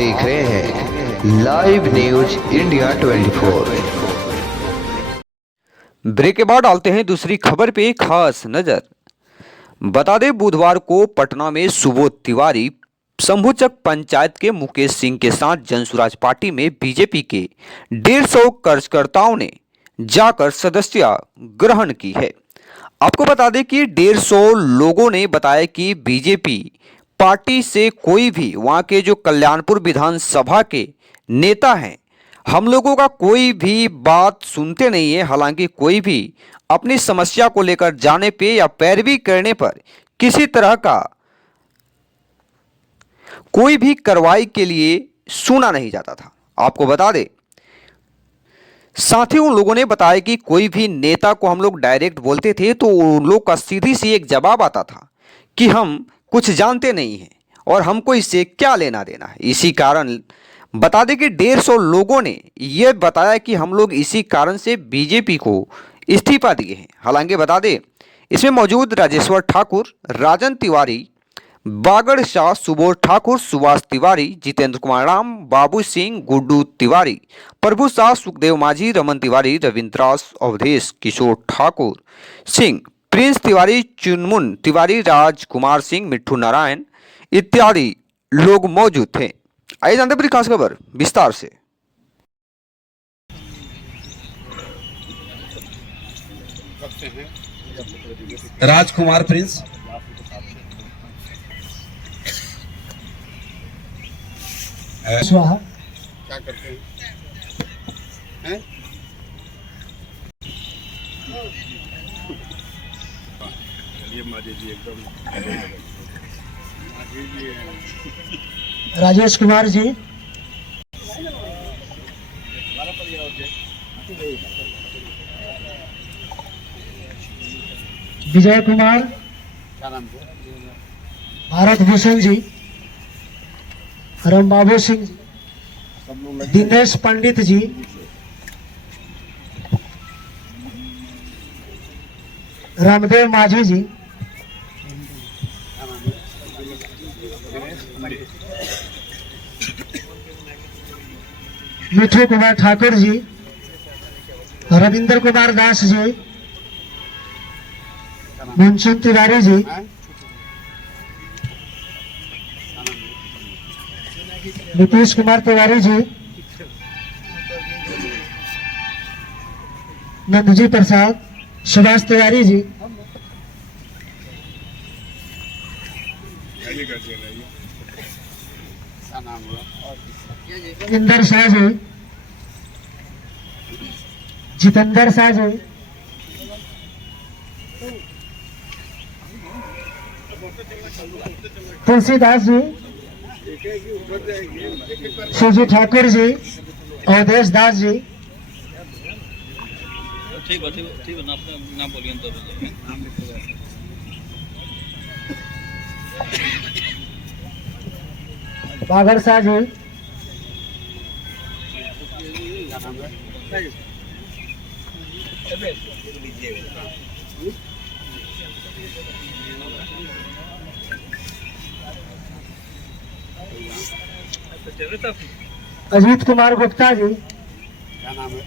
देख रहे हैं लाइव न्यूज इंडिया 24। ब्रेक के बाद डालते हैं दूसरी खबर पे खास नजर। बता दें, बुधवार को पटना में सुबोध तिवारी शंभुचक पंचायत के मुकेश सिंह के साथ जनसुराज पार्टी में बीजेपी के 150 कार्यकर्ताओं ने जाकर सदस्यता ग्रहण की है। आपको बता दें कि 150 लोगों ने बताया कि बीजेपी पार्टी से कोई भी वहां के जो कल्याणपुर विधानसभा के नेता हैं, हम लोगों का कोई भी बात सुनते नहीं है। हालांकि कोई भी अपनी समस्या को लेकर जाने पे या पैरवी करने पर किसी तरह का कोई भी कार्रवाई के लिए सुना नहीं जाता था। आपको बता दें, साथ ही उन लोगों ने बताया कि कोई भी नेता को हम लोग डायरेक्ट बोलते थे तो उन लोग का सीधी सी एक जवाब आता था कि हम कुछ जानते नहीं हैं और हमको इससे क्या लेना देना है। इसी कारण बता दें कि 150 लोगों ने यह बताया कि हम लोग इसी कारण से बीजेपी को इस्तीफा दिए हैं। हालांकि बता दें, इसमें मौजूद राजेश्वर ठाकुर, राजन तिवारी, बागड़ शाह, सुबोध ठाकुर, सुभाष तिवारी, जितेंद्र कुमार राम, बाबू सिंह, गुड्डू तिवारी, प्रभु शाह, सुखदेव माझी, रमन तिवारी, रविंद्र दास, अवधेश, किशोर ठाकुर सिंह, प्रिंस तिवारी, चुनमुन तिवारी, राजकुमार सिंह, मिट्ठू नारायण इत्यादि लोग मौजूद थे। आइए जानते हैं खास खबर विस्तार से। राजकुमार प्रिंस, स्वाहा क्या करते हैं? ये माजी जी एकदम राजेश कुमार जी, विजय कुमार, क्या नाम है? भारत भूषण जी, रामबाबू सिंह जी, दिनेश पंडित जी, रामदेव माझी जी, मिठू कुमार ठाकुर जी, रविंद्र कुमार दास जी, मुंशी तिवारी जी, नीतीश कुमार तिवारी जी, नंदजी प्रसाद, सुभाष तिवारी जी, इंदर शाह जी, जितेंद्र शाह जी, तुलसीदास जी, शिवजी ठाकुर जी, अवधेश दास जी, ठीक है नाम बोलिए तो बागड़ शाह जी, अजीत कुमार गुप्ता जी, क्या नाम है?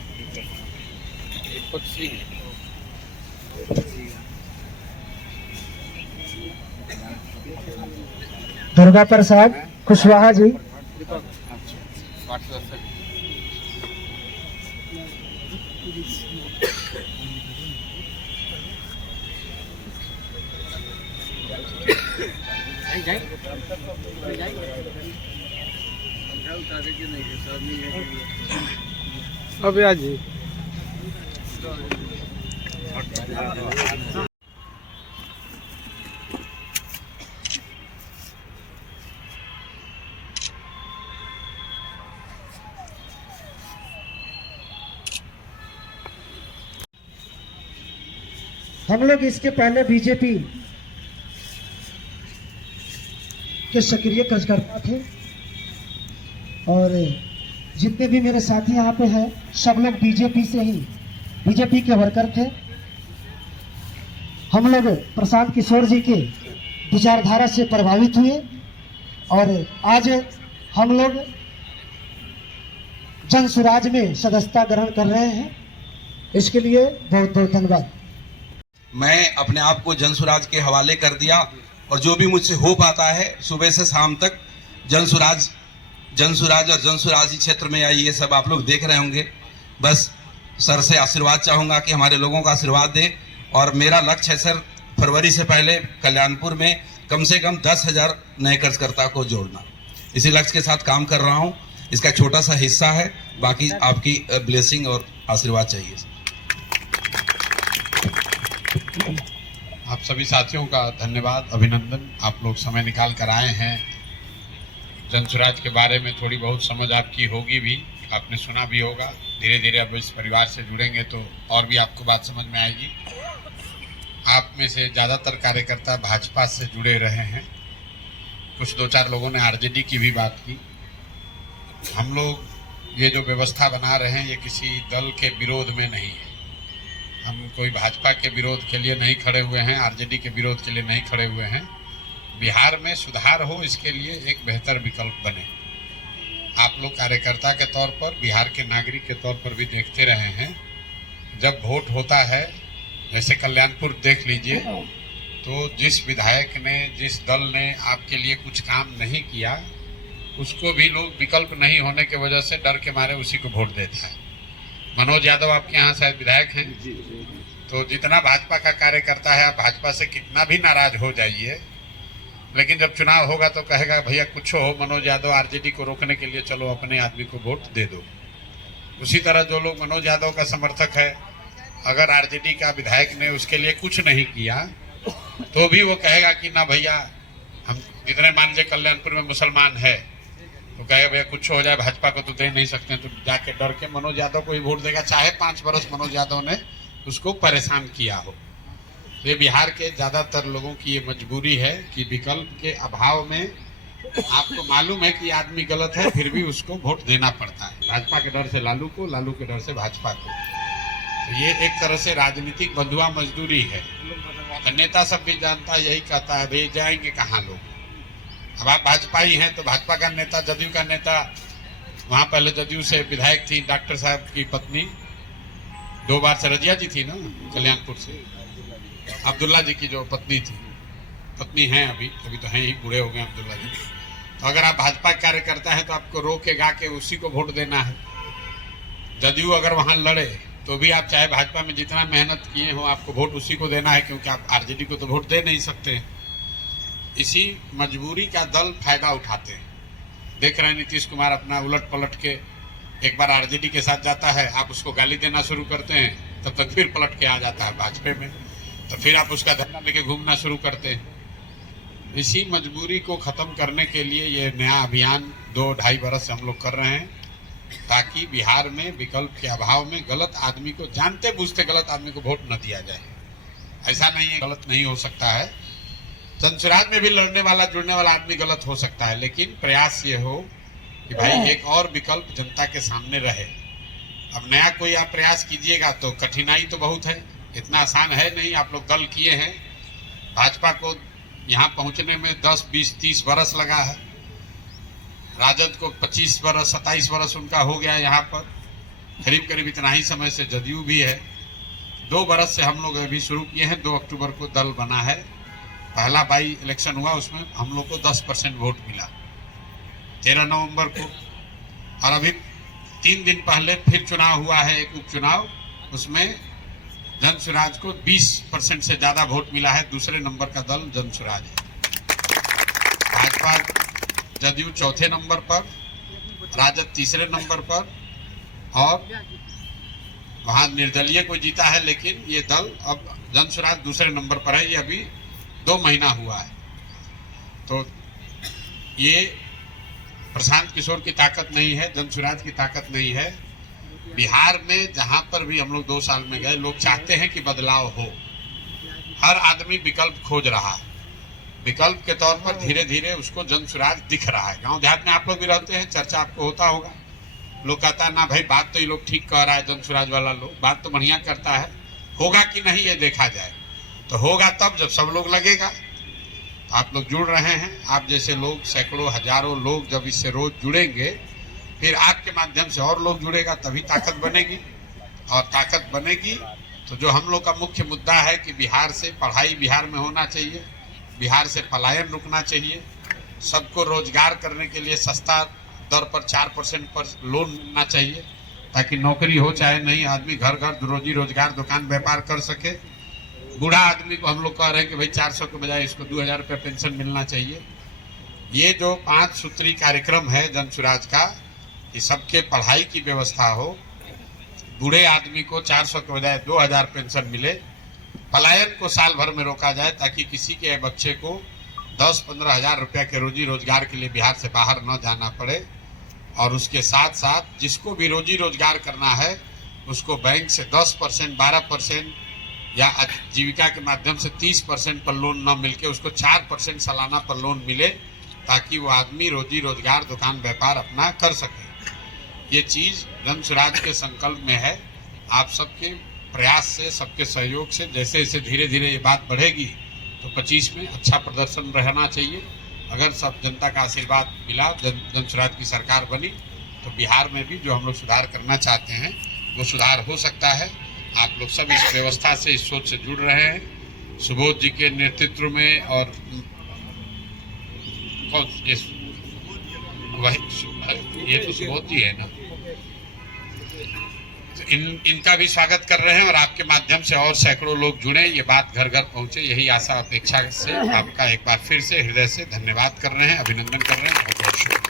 दुर्गा प्रसाद कुशवाहा जी, अबे आज जी हम लोग इसके पहले बीजेपी के सक्रिय कार्यकर्ता थे और जितने भी मेरे साथी यहाँ पे हैं सब लोग बीजेपी से ही बीजेपी के वर्कर थे। हम लोग प्रशांत किशोर जी के विचारधारा से प्रभावित हुए और आज हम लोग जन सुराज में सदस्यता ग्रहण कर रहे हैं, इसके लिए बहुत बहुत धन्यवाद। मैं अपने आप को जन सुराज के हवाले कर दिया और जो भी मुझसे हो पाता है सुबह से शाम तक जन सुराज और जन सुराजी क्षेत्र में ये सब आप लोग देख रहे होंगे। बस सर से आशीर्वाद चाहूँगा कि हमारे लोगों का आशीर्वाद दें और मेरा लक्ष्य है सर फरवरी से पहले कल्याणपुर में कम से कम 10,000 नए कर्जकर्ता को जोड़ना। इसी लक्ष्य के साथ काम कर रहा हूँ। इसका छोटा सा हिस्सा है, बाकी आपकी ब्लेसिंग और आशीर्वाद चाहिए। आप सभी साथियों का धन्यवाद, अभिनंदन। आप लोग समय निकाल कर आए हैं। जनसुराज के बारे में थोड़ी बहुत समझ आपकी होगी भी, आपने सुना भी होगा। धीरे धीरे अब इस परिवार से जुड़ेंगे तो और भी आपको बात समझ में आएगी। आप में से ज़्यादातर कार्यकर्ता भाजपा से जुड़े रहे हैं। कुछ 2-4 लोगों ने आरजेडी की भी बात की। हम लोग ये जो व्यवस्था बना रहे हैं ये किसी दल के विरोध में नहीं है। हम कोई भाजपा के विरोध के लिए नहीं खड़े हुए हैं, आरजेडी के विरोध के लिए नहीं खड़े हुए हैं। बिहार में सुधार हो इसके लिए एक बेहतर विकल्प बने। आप लोग कार्यकर्ता के तौर पर, बिहार के नागरिक के तौर पर भी देखते रहे हैं, जब वोट होता है, जैसे कल्याणपुर देख लीजिए, तो जिस विधायक ने, जिस दल ने आपके लिए कुछ काम नहीं किया, उसको भी लोग विकल्प नहीं होने की वजह से डर के मारे उसी को वोट देता है। मनोज यादव आपके यहाँ शायद विधायक हैं, तो जितना भाजपा का कार्यकर्ता है, आप भाजपा से कितना भी नाराज हो जाइए, लेकिन जब चुनाव होगा तो कहेगा भैया कुछ हो, मनोज यादव आरजेडी को रोकने के लिए चलो अपने आदमी को वोट दे दो। उसी तरह जो लोग मनोज यादव का समर्थक है, अगर आरजेडी का विधायक ने उसके लिए कुछ नहीं किया तो भी वो कहेगा कि ना भैया, हम जितने मान लीजिए कल्याणपुर में मुसलमान है तो कहेगा भैया कुछ हो जाए, भाजपा को तो दे नहीं सकते, तो जाके डर के मनोज यादव को ही वोट देगा, चाहे 5 वर्ष मनोज यादव ने उसको परेशान किया हो। ये बिहार के ज़्यादातर लोगों की ये मजबूरी है कि विकल्प के अभाव में आपको मालूम है कि आदमी गलत है, फिर भी उसको वोट देना पड़ता है। भाजपा के डर से लालू को, लालू के डर से भाजपा को। तो ये एक तरह से राजनीतिक बंधुआ मजदूरी है। नेता सब भी जानता है, यही कहता है भाई जाएंगे कहाँ लोग। अब आप भाजपा ही हैं तो भाजपा का नेता, जदयू का नेता, वहाँ पहले जदयू से विधायक थी डॉक्टर साहब की पत्नी, 2 बार से रजिया जी थी ना कल्याणपुर से, अब्दुल्ला जी की जो पत्नी थी, पत्नी हैं अभी तो हैं ही, बूढ़े हो गए अब्दुल्ला जी। तो अगर आप भाजपा के कार्यकर्ता हैं तो आपको रो के गा के उसी को वोट देना है। जदयू अगर वहाँ लड़े तो भी आप चाहे भाजपा में जितना मेहनत किए हो आपको वोट उसी को देना है, क्योंकि आप आरजेडी को तो वोट दे नहीं सकते। इसी मजबूरी का दल फायदा उठाते हैं। देख रहे हैं नीतीश कुमार अपना उलट पलट के एक बार आरजेडी के साथ जाता है, आप उसको गाली देना शुरू करते हैं, तब तक फिर पलट के आ जाता है भाजपा में, तो फिर आप उसका धरना लेके घूमना शुरू करते हैं। इसी मजबूरी को ख़त्म करने के लिए ये नया अभियान 2-2.5 बरस से हम लोग कर रहे हैं, ताकि बिहार में विकल्प के अभाव में गलत आदमी को, जानते बूझते गलत आदमी को वोट न दिया जाए। ऐसा नहीं है गलत नहीं हो सकता है, जनसुराज में भी लड़ने वाला, जुड़ने वाला आदमी गलत हो सकता है, लेकिन प्रयास ये हो कि भाई एक और विकल्प जनता के सामने रहे। अब नया कोई आप प्रयास कीजिएगा तो कठिनाई तो बहुत है, इतना आसान है नहीं। आप लोग दल किए हैं, भाजपा को यहाँ पहुँचने में 10, 20, 30 बरस लगा है, राजद को 25 बरस, 27 बरस उनका हो गया यहाँ पर, करीब इतना ही समय से जदयू भी है। 2 बरस से हम लोग अभी शुरू किए हैं। 2 अक्टूबर को दल बना है, पहला बाई इलेक्शन हुआ, उसमें हम लोग को 10% वोट मिला 13 नवंबर को, और अभी 3 दिन पहले फिर चुनाव हुआ है, एक उपचुनाव, उसमें जनसुराज को 20% से ज़्यादा वोट मिला है। दूसरे नंबर का दल जनसुराज है। भाजपा जदयू 4थे नंबर पर, राजद 3रे नंबर पर, और वहाँ निर्दलीय को जीता है, लेकिन ये दल अब जनसुराज दूसरे नंबर पर है। ये अभी 2 महीना हुआ है। तो ये प्रशांत किशोर की ताकत नहीं है, जनसुराज की ताकत नहीं है। बिहार में जहाँ पर भी हम लोग 2 साल में गए, लोग चाहते हैं कि बदलाव हो। हर आदमी विकल्प खोज रहा है, विकल्प के तौर पर धीरे धीरे उसको जनसुराज दिख रहा है। गांव देहात में आप लोग भी रहते हैं, चर्चा आपको होता होगा, लोग कहता है ना भाई बात तो ये लोग ठीक कह रहा है, जनसुराज वाला लोग बात तो बढ़िया करता है, होगा कि नहीं ये देखा जाए। तो होगा तब जब सब लोग लगेगा। तो आप लोग जुड़ रहे हैं, आप जैसे लोग सैकड़ों हजारों लोग जब इससे रोज जुड़ेंगे फिर आपके माध्यम से और लोग जुड़ेगा, तभी ताकत बनेगी। और ताकत बनेगी तो जो हम लोग का मुख्य मुद्दा है कि बिहार से पढ़ाई बिहार में होना चाहिए, बिहार से पलायन रुकना चाहिए, सबको रोजगार करने के लिए सस्ता दर पर 4% पर लोन मिलना चाहिए, ताकि नौकरी हो चाहे नहीं, आदमी घर घर रोजी रोजगार दुकान व्यापार कर सके। बूढ़ा आदमी को हम लोग कह रहे हैं कि भाई 400 के बजाय इसको 2000 रुपये पेंशन मिलना चाहिए। ये जो 5 सूत्री कार्यक्रम है जन सुराज का, कि सबके पढ़ाई की व्यवस्था हो, बूढ़े आदमी को 400 के बजाय 2000 पेंशन मिले, पलायन को साल भर में रोका जाए ताकि किसी के बच्चे को 10-15 हजार रुपया के रोजी रोजगार के लिए बिहार से बाहर न जाना पड़े। और उसके साथ साथ जिसको भी रोजी रोजगार करना है उसको बैंक से 10%, 12% या जीविका के माध्यम से 30% पर लोन न मिलके उसको 4% सालाना पर लोन मिले, ताकि वो आदमी रोजी रोजगार दुकान व्यापार अपना कर सके। ये चीज़ जन सुराज के संकल्प में है। आप सबके प्रयास से, सबके सहयोग से जैसे जैसे धीरे धीरे ये बात बढ़ेगी तो 25 में अच्छा प्रदर्शन रहना चाहिए। अगर सब जनता का आशीर्वाद मिला, जन सुराज की सरकार बनी, तो बिहार में भी जो हम लोग सुधार करना चाहते हैं वो सुधार हो सकता है। आप लोग सब इस व्यवस्था से, इस सोच से जुड़ रहे हैं। सुबोध जी के नेतृत्व में और ये तो सुबोध जी है ना, इनका भी स्वागत कर रहे हैं और आपके माध्यम से और सैकड़ों लोग जुड़े, ये बात घर घर पहुंचे, यही आशा अपेक्षा से आपका एक बार फिर से हृदय से धन्यवाद कर रहे हैं, अभिनंदन कर रहे हैं। बहुत बहुत शुक्रिया।